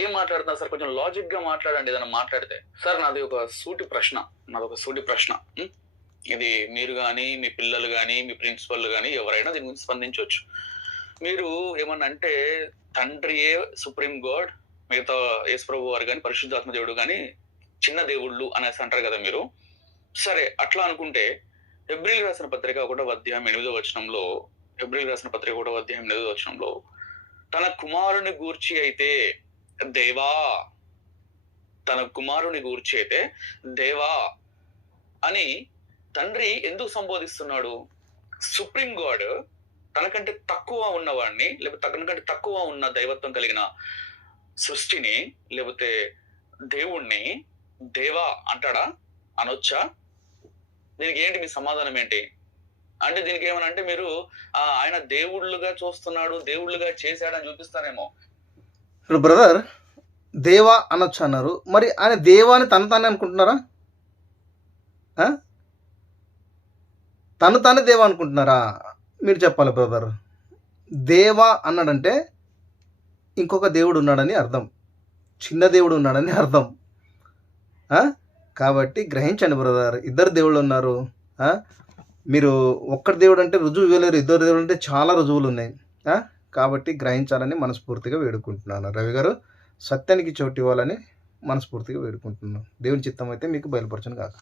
ఏం మాట్లాడుతున్నారు సార్, కొంచెం లాజిక్ గా మాట్లాడండి ఏదైనా మాట్లాడితే. సార్ నాది ఒక సూటి ప్రశ్న. ఇది మీరు కానీ, మీ పిల్లలు కానీ, మీ ప్రిన్సిపల్ కానీ ఎవరైనా దీని గురించి స్పందించవచ్చు. మీరు ఏమన్నా అంటే తండ్రియే సుప్రీం గాడ్, మిగతా యేసుప్రభు వారు కానీ, పరిశుద్ధాత్మ దేవుడు కానీ చిన్న దేవుళ్ళు అనేసి అంటారు కదా మీరు. సరే అట్లా అనుకుంటే హెబ్రీయులకు రాసిన పత్రిక 1వ అధ్యాయం 8వ వచనంలో, హెబ్రీయులకు రాసిన పత్రిక 1వ అధ్యాయం 8వ వచనంలో తన కుమారుని గూర్చి అయితే దేవా, తన కుమారుని గూర్చి అయితే దేవా అని తండ్రి ఎందుకు సంబోధిస్తున్నాడు? సుప్రీం గాడ్ తనకంటే తక్కువ ఉన్నవాడిని, లేకపోతే తనకంటే తక్కువ ఉన్న దైవత్వం కలిగిన సృష్టిని, లేకపోతే దేవుణ్ణి దేవా అంటాడా? అనొచ్చా? దీనికి ఏంటి మీ సమాధానం ఏంటి? అంటే దీనికి ఏమన్నా అంటే మీరు ఆయన దేవుళ్ళుగా చూస్తున్నాడు, దేవుళ్ళుగా చేశాడని చూపిస్తారేమో. ఇప్పుడు బ్రదర్ దేవా అనొచ్చు అన్నారు, మరి ఆయన దేవా అని తానే అనుకుంటున్నారా? తానే దేవా అనుకుంటున్నారా? మీరు చెప్పాలి బ్రదర్. దేవా అన్నాడంటే ఇంకొక దేవుడు ఉన్నాడని అర్థం, చిన్న దేవుడు ఉన్నాడని అర్థం. కాబట్టి గ్రహించండి బ్రదర్, ఇద్దరు దేవుళ్ళు ఉన్నారు. మీరు ఒక్కటి దేవుడు అంటే రుజువు ఇవ్వలేరు, ఇద్దరు దేవుడు అంటే చాలా రుజువులు ఉన్నాయి. కాబట్టి గ్రహించాలని మనస్ఫూర్తిగా వేడుకుంటున్నాను. రవి గారు సత్యానికి చోటు ఇవ్వాలని మనస్ఫూర్తిగా వేడుకుంటున్నాను. దేవుని చిత్తం అయితే మీకు బయలుపరచను కాక.